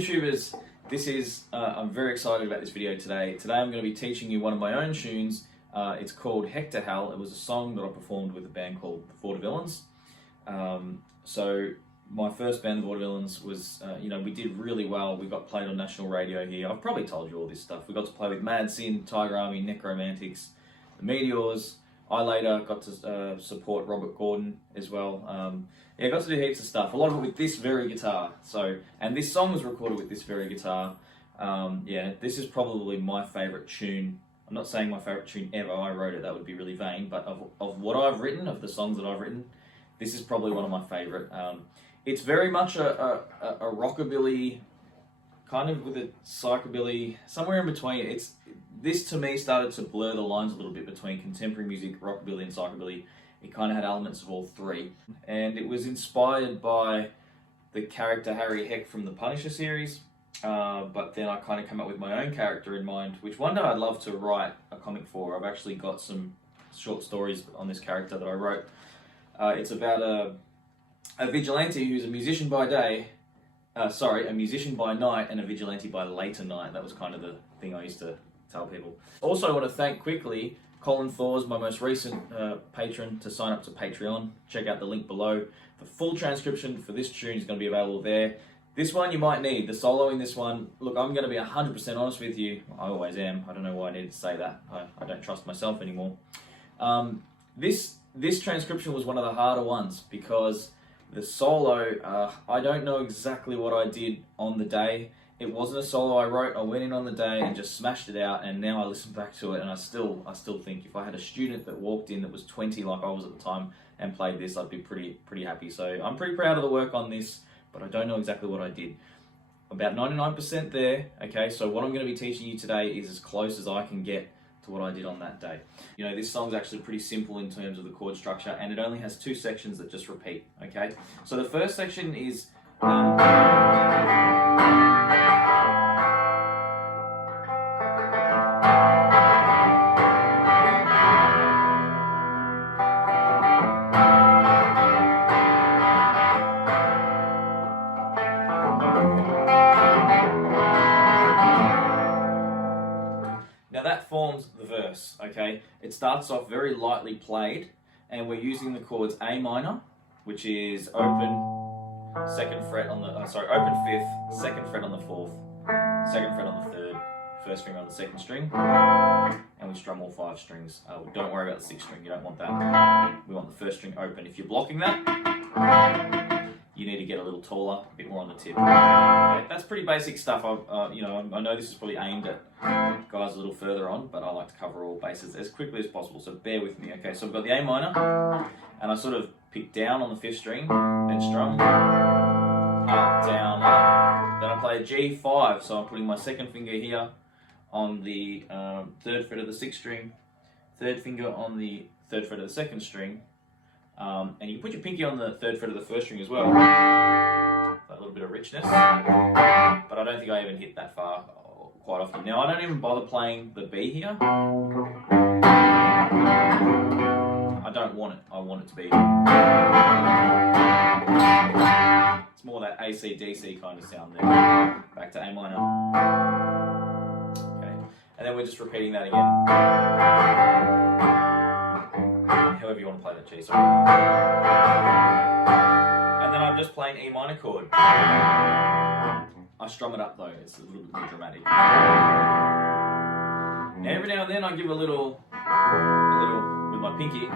YouTubers, I'm very excited about this video today. Today I'm going to be teaching you one of my own tunes. It's called Hector Hell. It was a song that I performed with a band called the Vaudevillains. So my first band, the Vaudevillains, was, we did really well. We got played on national radio here. I've probably told you all this stuff. We got to play with Mad Sin, Tiger Army, Necromantics, the Meteors. I later got to support Robert Gordon as well. Yeah, got to do heaps of stuff. A lot of it with this very guitar. And this song was recorded with this very guitar. Yeah, this is probably my favourite tune. I'm not saying my favourite tune ever. I wrote it. That would be really vain. But of what I've written, of the songs that I've written, this is probably one of my favourite. It's very much a rockabilly, kind of with a psychobilly, somewhere in between. This to me started to blur the lines a little bit between contemporary music, rockabilly and psychobilly. It kind of had elements of all three. And it was inspired by the character Harry Heck from the Punisher series. But then I kind of came up with my own character in mind, which one day I'd love to write a comic for. I've actually got some short stories on this character that I wrote. It's about a vigilante who's a musician by day, a musician by night and a vigilante by later night. That was kind of the thing I used to tell people. Also, I want to thank quickly Colin Thors, my most recent patron, to sign up to Patreon. Check out the link below. The full transcription for this tune is going to be available there. This one you might need, the solo in this one. Look, I'm going to be 100% honest with you. I always am. I don't know why I needed to say that. I don't trust myself anymore. This transcription was one of the harder ones because the solo, I don't know exactly what I did on the day. It wasn't a solo I wrote. I went in on the day and just smashed it out, and now I listen back to it and I still think if I had a student that walked in that was 20 like I was at the time and played this, I'd be pretty happy. So I'm pretty proud of the work on this, but I don't know exactly what I did. About 99% there, okay? So what I'm going to be teaching you today is as close as I can get to what I did on that day. You know, this song's actually pretty simple in terms of the chord structure, and it only has two sections that just repeat, okay? So the first section is now that forms the verse, okay? It starts off very lightly played, and we're using the chords A minor, which is open, second fret on the, open fifth, second fret on the fourth, second fret on the third, first string on the second string, and we strum all 5 strings. Don't worry about the 6th string, you don't want that. We want the first string open. If you're blocking that, you need to get a little taller, a bit more on the tip. Okay, that's pretty basic stuff. I know this is probably aimed at guys a little further on, but I like to cover all bases as quickly as possible, so bear with me. Okay, so I've got the A minor, and I sort of pick down on the 5th string, then strum, up, down, up. Then I play a G5, so I'm putting my second finger here on the 3rd fret of the 6th string, third finger on the 3rd fret of the 2nd string, and you can put your pinky on the 3rd fret of the 1st string as well. A little bit of richness, but I don't think I even hit that far quite often. Now I don't even bother playing the B here. I don't want it. I want it to be. It's more that AC/DC kind of sound there. Back to A minor. Okay, and then we're just repeating that again. However you want to play that G, sorry. And then I'm just playing E minor chord. I strum it up though, it's a little bit more dramatic. Now every now and then I give a little with my pinky,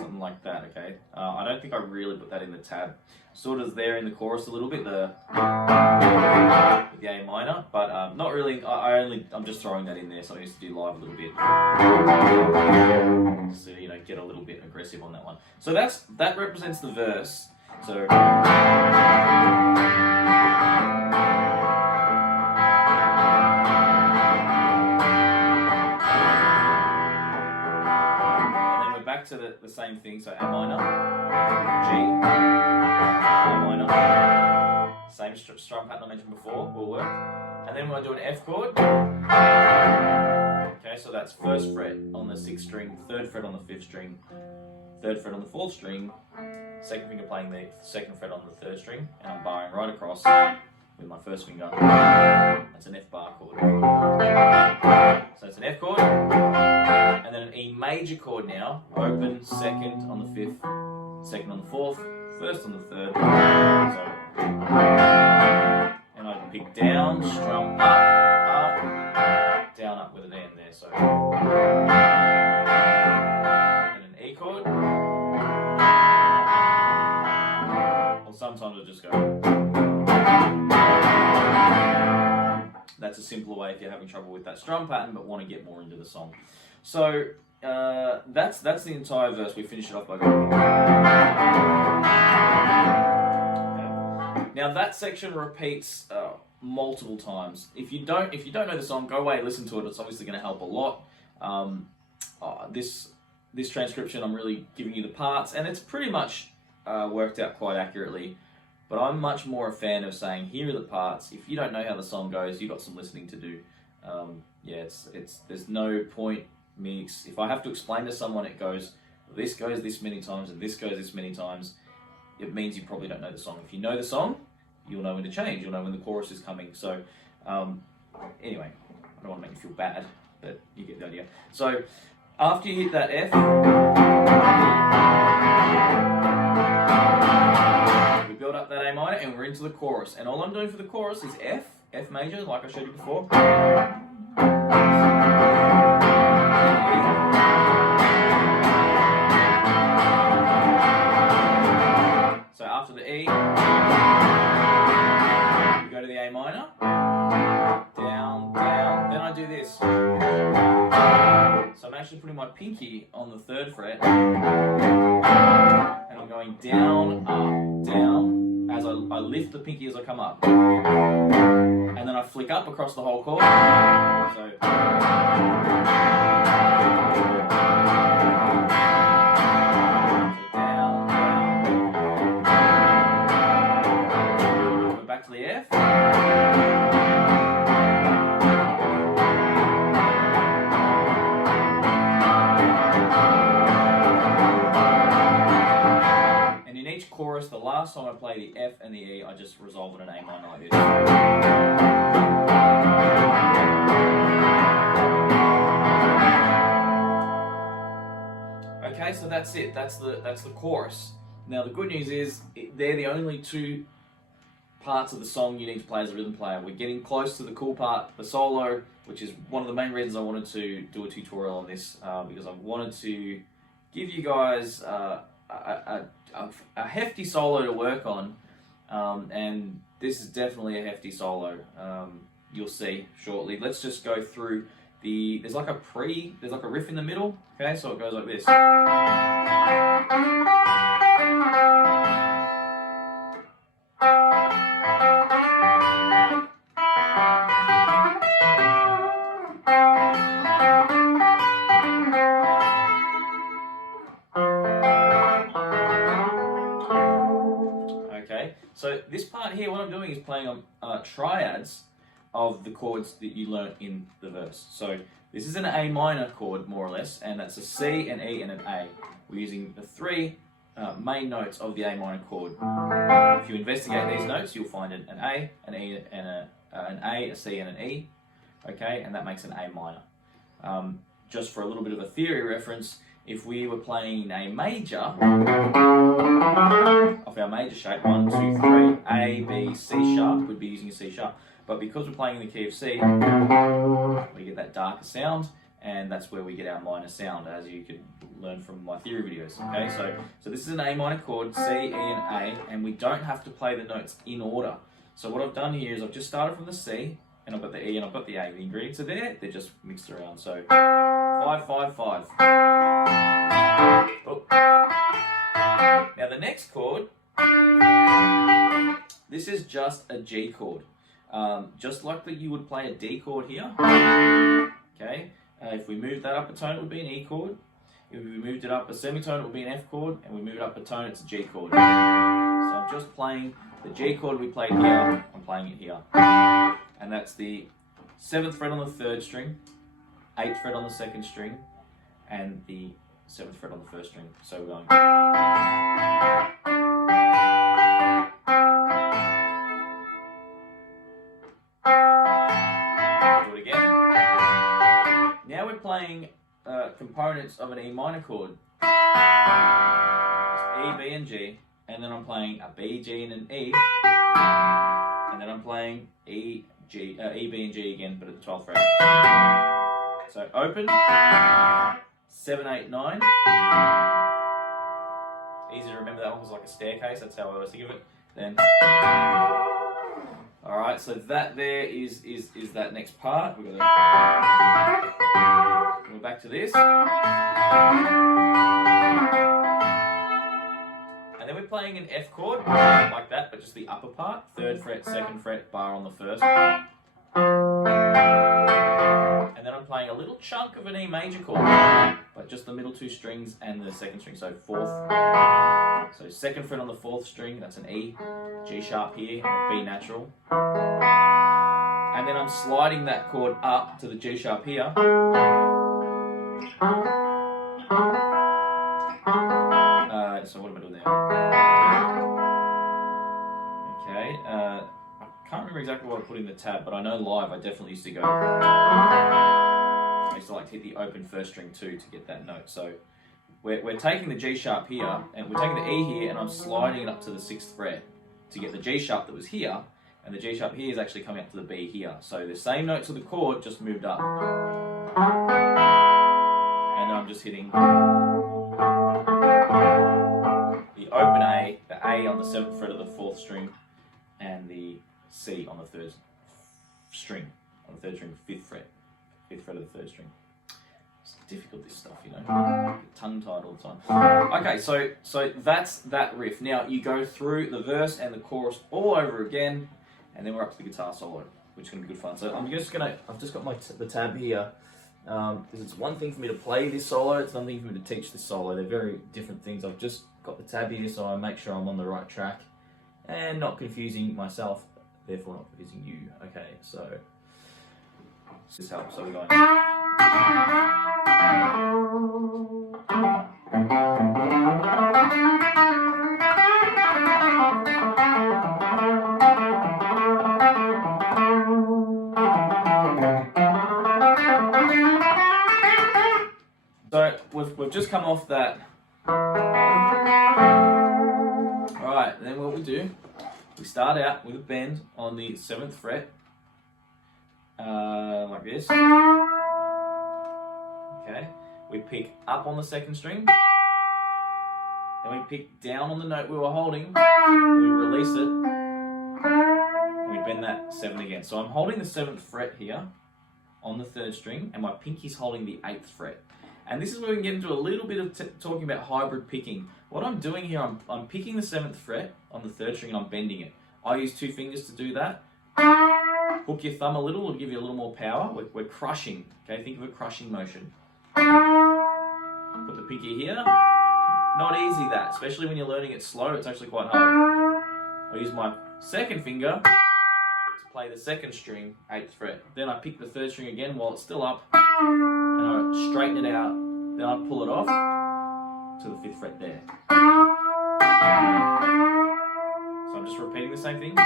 something like that, okay? I don't think I really put that in the tab. Sort of there in the chorus a little bit, the A minor, but not really. I'm just throwing that in there, so I used to do live a little bit, so you know, get a little bit aggressive on that one. So that represents the verse. So. Back to the same thing, so A minor, G, A minor, same strum pattern I mentioned before, will work. And then we're going to do an F chord. Okay, so that's first fret on the 6th string, 3rd fret on the 5th string, 3rd fret on the 4th string, second finger playing the 2nd fret on the 3rd string, and I'm barring right across with my first finger. That's an F bar chord. So it's an F chord, and then an E major chord now. Open, 2nd on the 5th, 2nd on the 4th, 1st on the 3rd. So, and I can pick down, strum up, down, up with an E in there. So, and an E chord. Or sometimes I just go. That's a simpler way if you're having trouble with that strum pattern but want to get more into the song. So that's the entire verse. We finish it off by going. Okay. Now that section repeats multiple times. If you don't know the song, go away and listen to it. It's obviously going to help a lot. This transcription, I'm really giving you the parts, and it's pretty much worked out quite accurately. But I'm much more a fan of saying, here are the parts. If you don't know how the song goes, you've got some listening to do. There's no point if I have to explain to someone, it goes this many times and this goes this many times. It means you probably don't know the song. If you know the song, you'll know when to change. You'll know when the chorus is coming. So anyway, I don't want to make you feel bad, but you get the idea. So after you hit that F, build up that A minor and we're into the chorus. And all I'm doing for the chorus is F major, like I showed you before. So after the E, we go to the A minor, down, down, then I do this. So I'm actually putting my pinky on the 3rd fret, and I'm going down, up, down, as I lift the pinky as I come up. And then I flick up across the whole chord. So down, down. Go back to the F. Chorus, the last time I play the F and the E, I just resolve in an A minor like this. Okay, so that's it. That's the chorus. Now the good news is they're the only two parts of the song you need to play as a rhythm player. We're getting close to the cool part, the solo, which is one of the main reasons I wanted to do a tutorial on this, because I wanted to give you guys a hefty solo to work on, and this is definitely a hefty solo. You'll see shortly. Let's just go through there's like a riff in the middle. Okay, so it goes like this. So this part here, what I'm doing is playing on triads of the chords that you learnt in the verse. So this is an A minor chord, more or less, and that's a C, an E, and an A. We're using the 3 main notes of the A minor chord. If you investigate these notes, you'll find an A, an E, and an A, a C, and an E. Okay, and that makes an A minor. Just for a little bit of a theory reference, if we were playing A major, of our major shape, 1, 2, 3, A, B, C sharp, we'd be using a C sharp. But because we're playing in the key of C, we get that darker sound, and that's where we get our minor sound, as you can learn from my theory videos. Okay, so this is an A minor chord, C, E, and A, and we don't have to play the notes in order. So what I've done here is I've just started from the C, and I've got the E, and I've got the A. The ingredients are there, they're just mixed around. So 5, 5, 5. Oh. Now the next chord, this is just a G chord. Just like that you would play a D chord here. Okay, if we moved that up a tone, it would be an E chord. If we moved it up a semitone, it would be an F chord. And we move it up a tone, it's a G chord. So I'm just playing the G chord we played here, I'm playing it here. And that's the 7th fret on the 3rd string, 8th fret on the 2nd string, and the 7th fret on the 1st string. So we're going. Do it again. Now we're playing components of an E minor chord. Just E, B, and G, and then I'm playing a B, G, and an E, and then I'm playing E, B, and G again, but at the 12th fret. So open, 7, 8, 9. Easy to remember, that one was like a staircase, that's how I always think of it. Then, alright, so that there is that next part. We're back to this. And then we're playing an F chord, like that, but just the upper part. 3rd fret, 2nd fret, bar on the 1st. And then I'm playing a little chunk of an E major chord, but just the middle 2 strings and the 2nd string, so 4th. So 2nd fret on the 4th string, that's an E, G sharp here, and a B natural. And then I'm sliding that chord up to the G sharp here. So what am I doing there? Okay, I can't remember exactly what I put in the tab, but I know live I definitely used to go. I used to like to hit the open 1st string too to get that note. So we're taking the G sharp here, and we're taking the E here, and I'm sliding it up to the 6th fret to get the G sharp that was here, and the G sharp here is actually coming up to the B here. So the same notes of the chord just moved up. And then I'm just hitting the open A, the A on the 7th fret of the 4th string, and the C on the 3rd string, on the 3rd string, 5th fret of the 3rd string. It's difficult, this stuff, you know. Get tongue-tied all the time. Okay, so that's that riff. Now you go through the verse and the chorus all over again, and then we're up to the guitar solo, which is going to be good fun. So I've just got the tab here, because it's one thing for me to play this solo, it's another thing for me to teach this solo. They're very different things. I've just got the tab here so I make sure I'm on the right track and not confusing myself, therefore not confusing you. Okay, so this helps. So we're going. So we've just come off that. Alright, then what we do, we start out with a bend on the 7th fret, like this. Okay, we pick up on the 2nd string, then we pick down on the note we were holding, we release it, and we bend that 7 again. So I'm holding the 7th fret here on the 3rd string, and my pinky's holding the 8th fret. And this is where we can get into a little bit of talking about hybrid picking. What I'm doing here, I'm picking the 7th fret on the 3rd string and I'm bending it. I use 2 fingers to do that. Hook your thumb a little, it'll give you a little more power. We're crushing, okay? Think of a crushing motion. Put the pinky here. Not easy that, especially when you're learning it slow, it's actually quite hard. I use my 2nd finger to play the 2nd string, 8th fret. Then I pick the 3rd string again while it's still up, and I straighten it out. Then I pull it off to the 5th fret there. So I'm just repeating the same thing.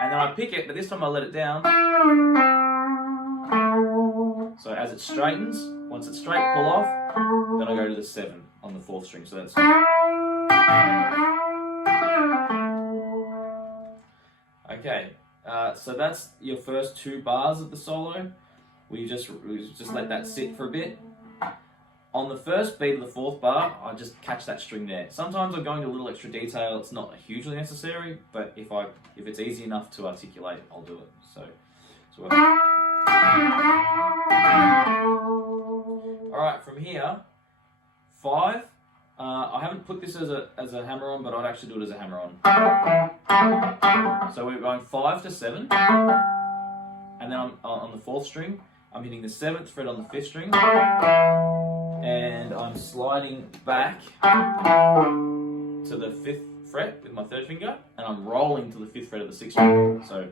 And then I pick it, but this time I let it down. So as it straightens, once it's straight, pull off. Then I go to the 7 on the 4th string. So that's... Okay, so that's your first 2 bars of the solo. we just let that sit for a bit. On the first beat of the fourth bar, I just catch that string there. Sometimes I'm going to a little extra detail. It's not hugely necessary, but if it's easy enough to articulate, I'll do it. So all right, from here, 5. I haven't put this as a hammer on, but I'd actually do it as a hammer on. So we're going 5 to 7, and then on the 4th string, I'm hitting the 7th fret on the 5th string, and I'm sliding back to the 5th fret with my 3rd finger, and I'm rolling to the 5th fret of the 6th string. So,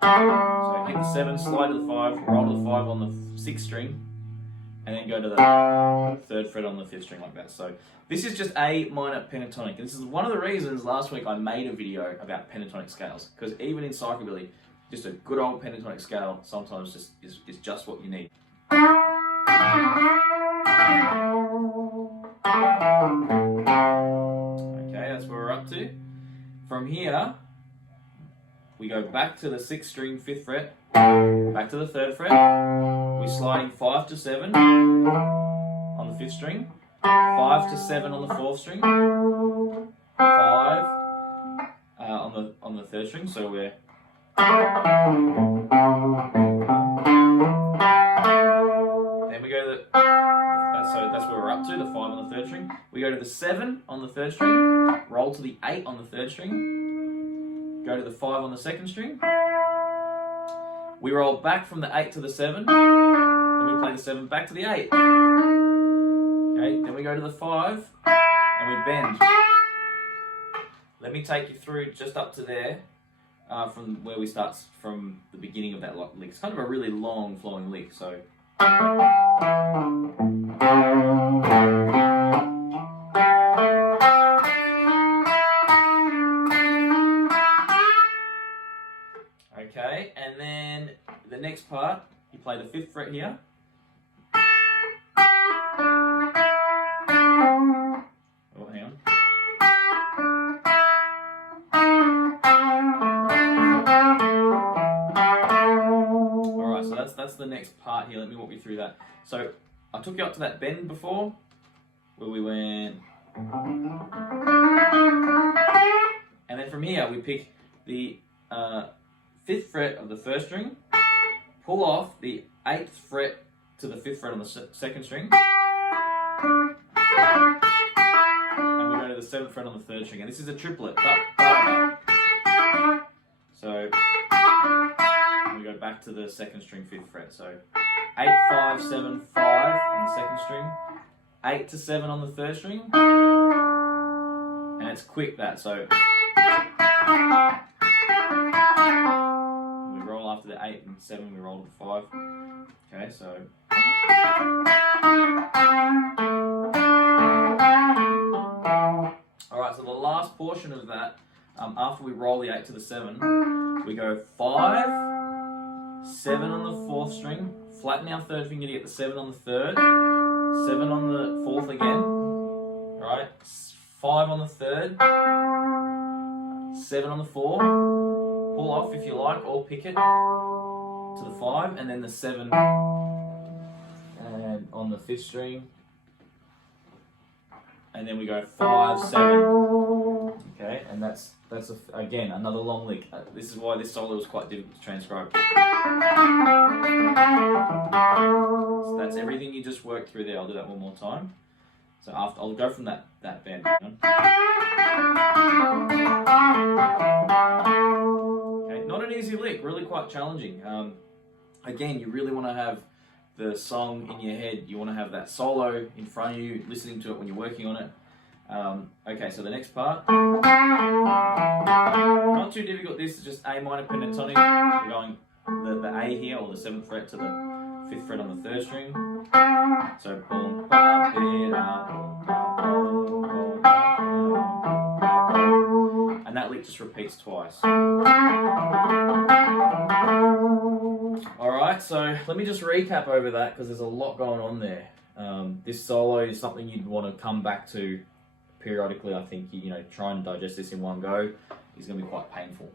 So hit the 7, slide to the 5, roll to the 5 on the 6th string, and then go to the 3rd fret on the 5th string like that. So this is just A minor pentatonic, and this is one of the reasons last week I made a video about pentatonic scales, because even in psychobilly, just a good old pentatonic scale sometimes just is just what you need. Okay, that's where we're up to. From here, we go back to the 6th string, 5th fret, back to the 3rd fret. We're sliding 5 to 7 on the 5th string, 5 to 7 on the 4th string, 5 on the 3rd string. So we're then we go to that's where we're up to, the 5 on the 3rd string. We go to the 7 on the 3rd string, roll to the 8 on the 3rd string, go to the 5 on the 2nd string. We roll back from the 8 to the 7, then we play the 7 back to the 8. Okay, then we go to the 5 and we bend. Let me take you through just up to there, from where we start from the beginning of that lick. It's kind of a really long flowing lick, so. Okay, and then the next part, you play the 5th fret here. Oh, hang on. Alright, so that's the next part here. Let me walk you through that. So I took you up to that bend before, where we went, and then from here we pick the 5th fret of the 1st string, pull off the 8th fret to the 5th fret on the 2nd string, and we go to the 7th fret on the 3rd string. And this is a triplet. So we go back to the 2nd string, 5th fret. So 8, 5, 7, 5 on the 2nd string, 8 to 7 on the 3rd string, and it's quick that. So we roll after the 8 and 7, we roll to the 5. Okay, so. Alright, so the last portion of that, after we roll the 8 to the 7, we go 5, 7 on the 4th string, flatten our 3rd finger to get the 7 on the 3rd, 7 on the 4th again, right? 5 on the 3rd, 7 on the 4, pull off if you like, or pick it to the 5, and then the 7 and on the 5th string, and then we go 5, 7. Okay, and that's again another long lick. This is why this solo is quite difficult to transcribe. So that's everything you just worked through there. I'll do that one more time. So after I'll go from that bend. Okay, not an easy lick. Really quite challenging. Again, you really want to have the song in your head. You want to have that solo in front of you, listening to it when you're working on it. Okay, so the next part, not too difficult. This is just A minor pentatonic. We're going the A here, or the 7th fret, to the 5th fret on the 3rd string. So boom, ba, be, da, boom, ba, boom, boom, ba, boom. And that lick just repeats twice. Alright, so let me just recap over that, because there's a lot going on there. This solo is something you'd want to come back to periodically. I think, you know, try and digest this in one go. is going to be quite painful.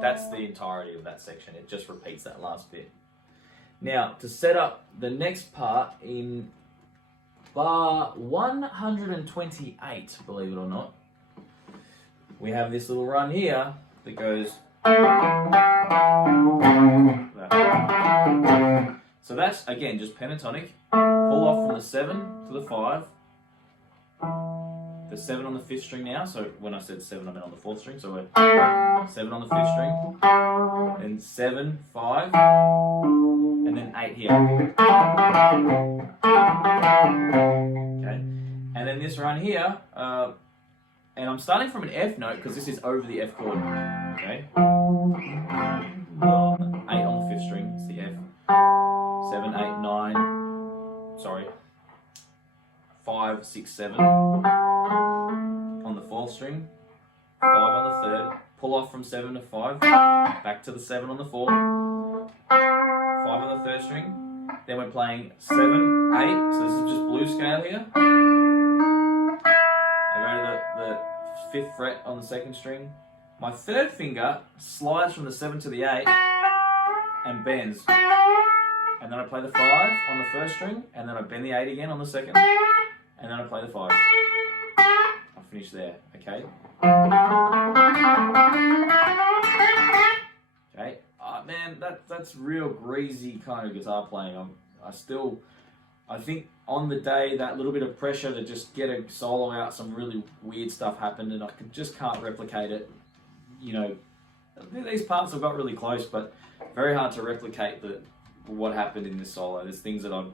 That's the entirety of that section. It just repeats that last bit. Now, to set up the next part in bar 128, believe it or not, we have this little run here that goes. So that's, again, just pentatonic. Pull off from the 7 to the 5. The 7 on the 5th string now. So when I said 7, I meant on the 4th string. So we're 7 on the 5th string. Then 7, 5. And then 8 here. Okay. And then this run here, and I'm starting from an F note because this is over the F chord. Okay. 8 on the 5th string, it's the F. 7, 8, 9. Sorry. 5, 6, 7 on the 4th string. 5 on the 3rd. Pull off from 7 to 5. Back to the 7 on the 4th. 5 on the 3rd string. Then we're playing 7, 8. So this is just blues scale here. I go to the 5th fret on the 2nd string. My 3rd finger slides from the 7 to the 8 and bends. And then I play the 5 on the 1st string, and then I bend the 8 again on the 2nd, and then I play the 5. I finish there, okay? Okay, man, that's real greasy kind of guitar playing. I think on the day, that little bit of pressure to just get a solo out, some really weird stuff happened, and I just can't replicate it. You know, these parts have got really close, but very hard to replicate what happened in this solo. There's things that I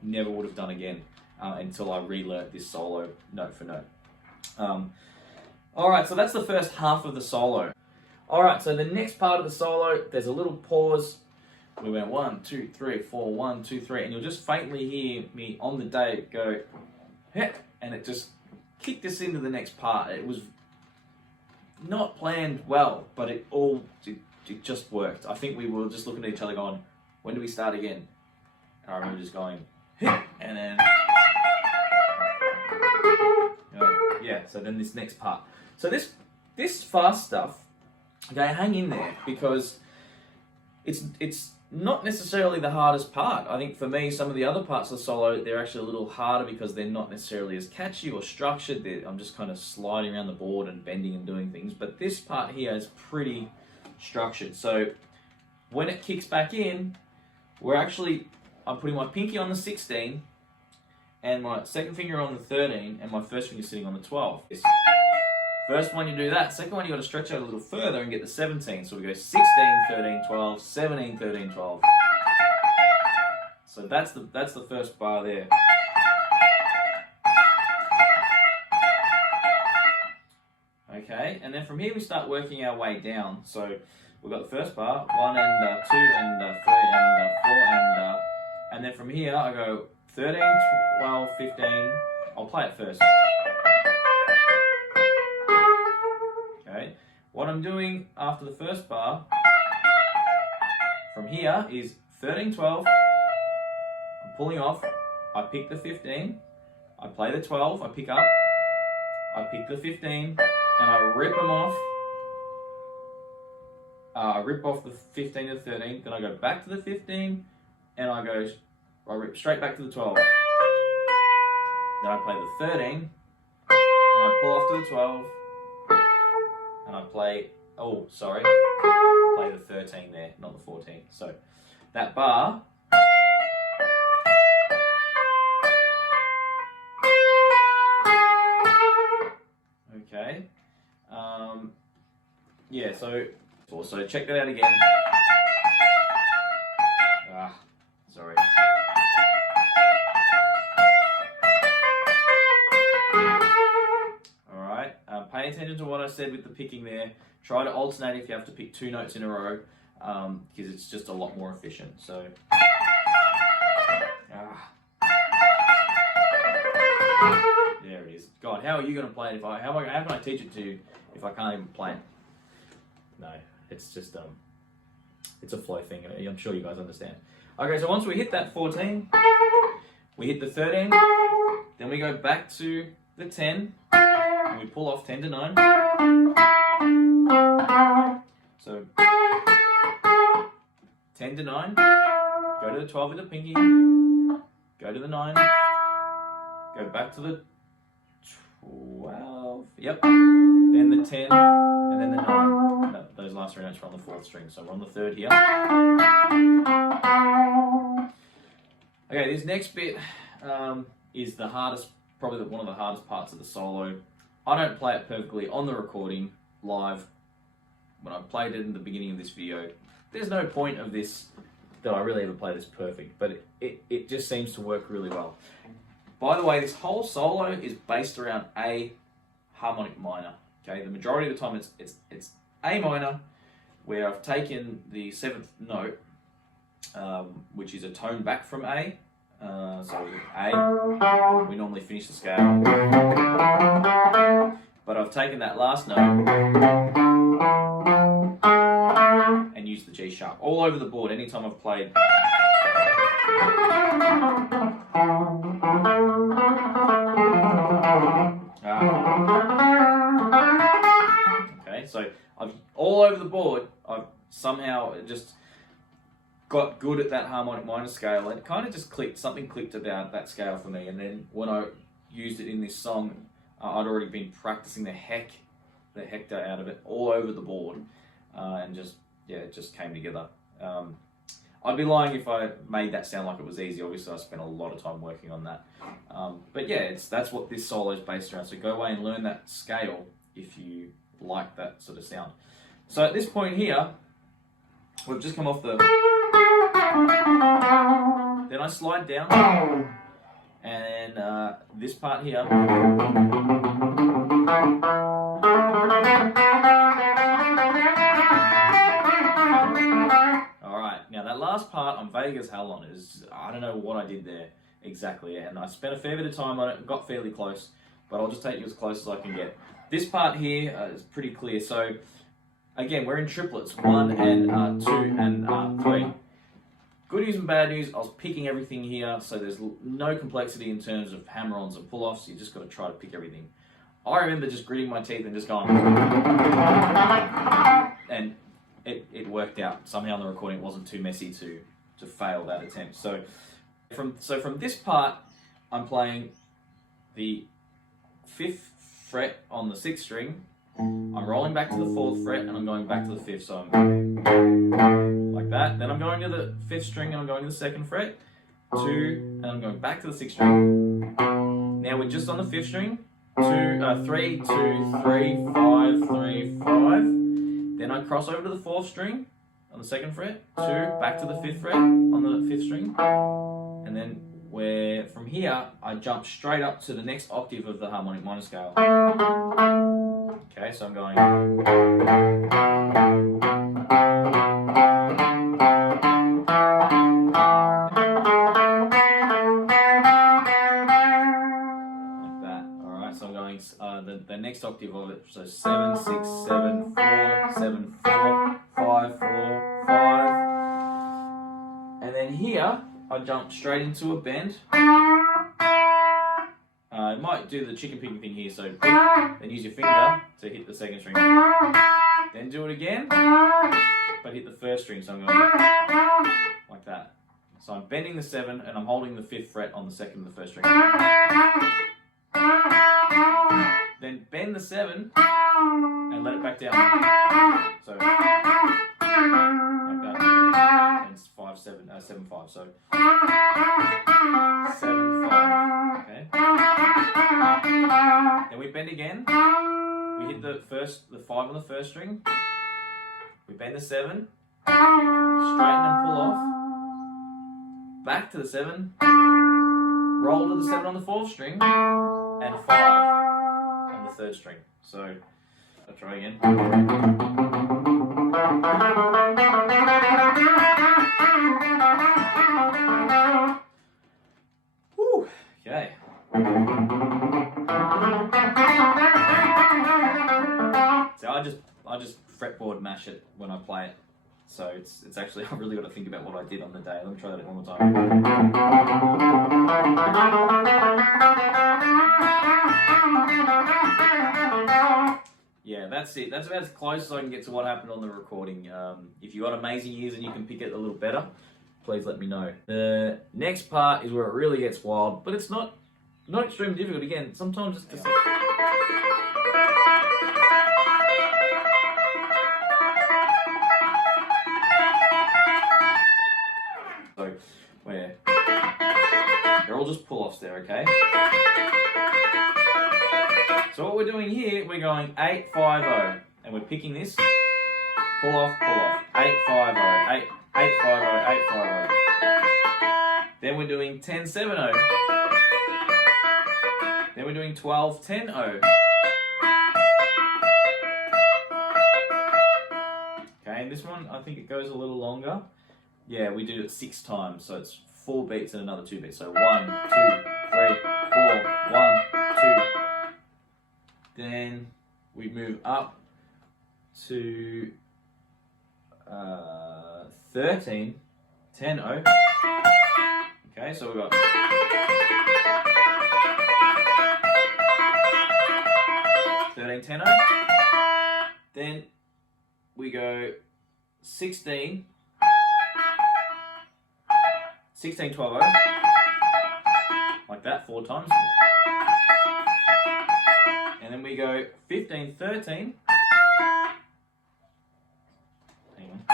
never would have done again until I relearnt this solo note for note. Alright, so that's the first half of the solo. Alright, so the next part of the solo, there's a little pause. We went 1, 2, 3, 4, 1, 2, 3, and you'll just faintly hear me on the day go, heck, and it just kicked us into the next part. It was not planned well, but it just worked. I think we were just looking at each other going, when do we start again? And I remember just going, and then, yeah, so then this next part. So this fast stuff, okay, hang in there, because it's not necessarily the hardest part. I think for me, some of the other parts of the solo, they're actually a little harder because they're not necessarily as catchy or structured. I'm just kind of sliding around the board and bending and doing things. But this part here is pretty structured. So when it kicks back in, I'm putting my pinky on the 16 and my second finger on the 13 and my first finger sitting on the 12. First one you do that, second one you got to stretch out a little further and get the 17. So we go 16, 13, 12, 17, 13, 12. So that's the first bar there. Okay, and then from here we start working our way down. So we've got the first bar, 1 and 2 and 3 and 4 and then from here I go 13, 12, 15. I'll play it first. Okay, what I'm doing after the first bar from here is 13, 12. I'm pulling off. I pick the 15. I play the 12. I pick up. I pick the 15 and I rip them off. I rip off the 15 to the 13, then I go back to the 15, and I rip straight back to the 12. Then I play the 13, and I pull off to the 12, and I play, play the 13 there, not the 14. So that bar, okay, yeah, so check that out again. Sorry. Alright, pay attention to what I said with the picking there. Try to alternate if you have to pick 2 notes in a row, because it's just a lot more efficient. So, there it is. God, how are you going to play it how can I teach it to you if I can't even play it? No. it's just it's a flow thing. I'm sure you guys understand. Okay, so once we hit that 14, we hit the 13, then we go back to the 10, and we pull off 10 to 9. So 10 to 9, go to the 12 with the pinky, go to the 9, go back to the 12, yep, then the 10, and then the 9. No, those last three notes are on the 4th string, so we're on the 3rd here. Okay, this next bit is the hardest, probably one of the hardest parts of the solo. I don't play it perfectly on the recording, live. When I played it in the beginning of this video, there's no point of this that I really ever play this perfect, but it just seems to work really well. By the way, this whole solo is based around A harmonic minor. Okay, the majority of the time it's A minor, where I've taken the 7th note, which is a tone back from A. So with A, we normally finish the scale, but I've taken that last note and used the G sharp all over the board. Anytime I've played. Okay, so I've all over the board. I've somehow just got good at that harmonic minor scale, and it kind of just clicked. Something clicked about that scale for me. And then when I used it in this song, I'd already been practicing the Hector out of it all over the board, and just it just came together. I'd be lying if I made that sound like it was easy. Obviously, I spent a lot of time working on that. But yeah, that's what this solo is based around. So go away and learn that scale if you like that sort of sound. So at this point here, we've just come off the. Then I slide down, and this part here. Now that last part I'm vague as hell on. I don't know what I did there exactly, and I spent a fair bit of time on it, got fairly close, but I'll just take you as close as I can get. This part here is pretty clear. So again, we're in triplets, 1 and 2 and 3. Good news and bad news, I was picking everything here, so there's no complexity in terms of hammer-ons and pull-offs. You just got to try to pick everything. I remember just gritting my teeth and just going, and it worked out. Somehow on the recording it wasn't too messy to fail that attempt. So from this part, I'm playing the 5th fret on the 6th string. I'm rolling back to the 4th fret and I'm going back to the 5th. So I'm like that. Then I'm going to the 5th string and I'm going to the 2nd fret. 2, and I'm going back to the 6th string. Now we're just on the 5th string. 3, 2, 3, 5, 3, 5. Then I cross over to the 4th string on the 2nd fret, 2, back to the 5th fret on the 5th string, and then from here I jump straight up to the next octave of the harmonic minor scale. Okay, so I'm going. The next octave of it, so 7, 6, 7, 4, 7, 4, 5, 4, 5. And then here, I jump straight into a bend. I might do the chicken picking thing here, so pick, then use your finger to hit the 2nd string. Then do it again, but hit the 1st string, so I'm going like that. So I'm bending the 7 and I'm holding the 5th fret on the 2nd and the 1st string. Then bend the 7 and let it back down. So like that. And it's 5, 7, 7, 5. So 7, 5. Okay. Then we bend again. We hit the 5 on the 1st string. We bend the 7. Straighten and pull off. Back to the 7. Roll to the 7 on the 4th string. And 5 on the 3rd string. So I'll try again. Whew. Okay. So I I just fretboard mash it when I play it. So it's actually, I've really got to think about what I did on the day. Let me try that one more time. Yeah, that's it. That's about as close as I can get to what happened on the recording. If you've got amazing ears and you can pick it a little better, please let me know. The next part is where it really gets wild, but it's not extremely difficult. Again, sometimes it's just... So, where they're all just pull-offs there, okay? So what we're doing here, we're going 8-5-0, and we're picking this pull-off, 8-5-0, 8-5-0, 8-5-0. Then we're doing 10-7-0. Then we're doing 12-10-0. Okay, and this one, I think it goes a little longer. Yeah, we do it 6 times, so it's 4 beats and another 2 beats. So 1, 2, 3, 4, 1, 2. Then we move up to 13, 10-0. Okay, so we've got 13, 10-0. Then we go 16, 12-0, like that 4 times. And then we go 15, 13. Hang on.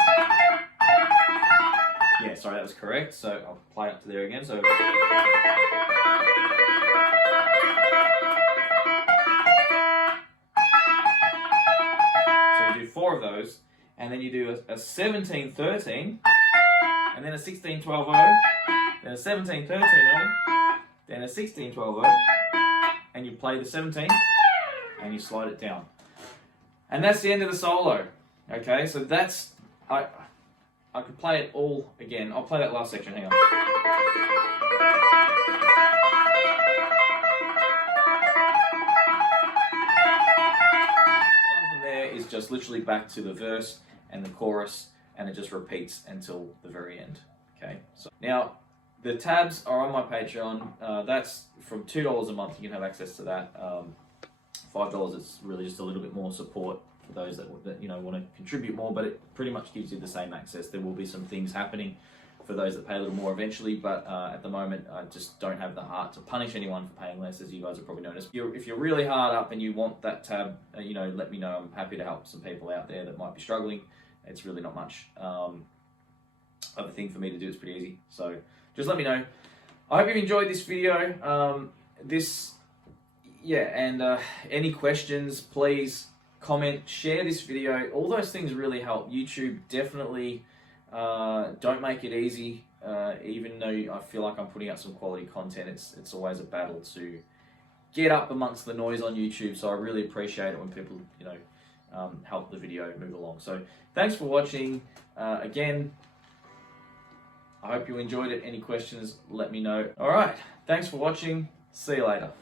Yeah, sorry, that was correct. So I'll play up to there again. So you do 4 of those, and then you do a 17, 13. And then a 16, 12-0, then a 17, 13-0, then a 16, 12-0, and you play the 17, and you slide it down. And that's the end of the solo. Okay, so that's, I could play it all again. I'll play that last section, hang on. From there is just literally back to the verse and the chorus, and it just repeats until the very end. Okay, so now the tabs are on my Patreon. That's from $2 a month. You can have access to that. $5 is really just a little bit more support for those that you know want to contribute more, but it pretty much gives you the same access. There will be some things happening for those that pay a little more eventually, but at the moment I just don't have the heart to punish anyone for paying less, as you guys have probably noticed. If you're really hard up and you want that tab, you know, let me know. I'm happy to help some people out there that might be struggling. It's really not much of a thing for me to do. It's pretty easy. So just let me know. I hope you've enjoyed this video. Any questions, please comment, share this video. All those things really help. YouTube definitely don't make it easy. Even though I feel like I'm putting out some quality content, it's always a battle to get up amongst the noise on YouTube. So I really appreciate it when people, you know, help the video move along. So thanks for watching. Again, I hope you enjoyed it. Any questions, let me know. All right, thanks for watching. See you later.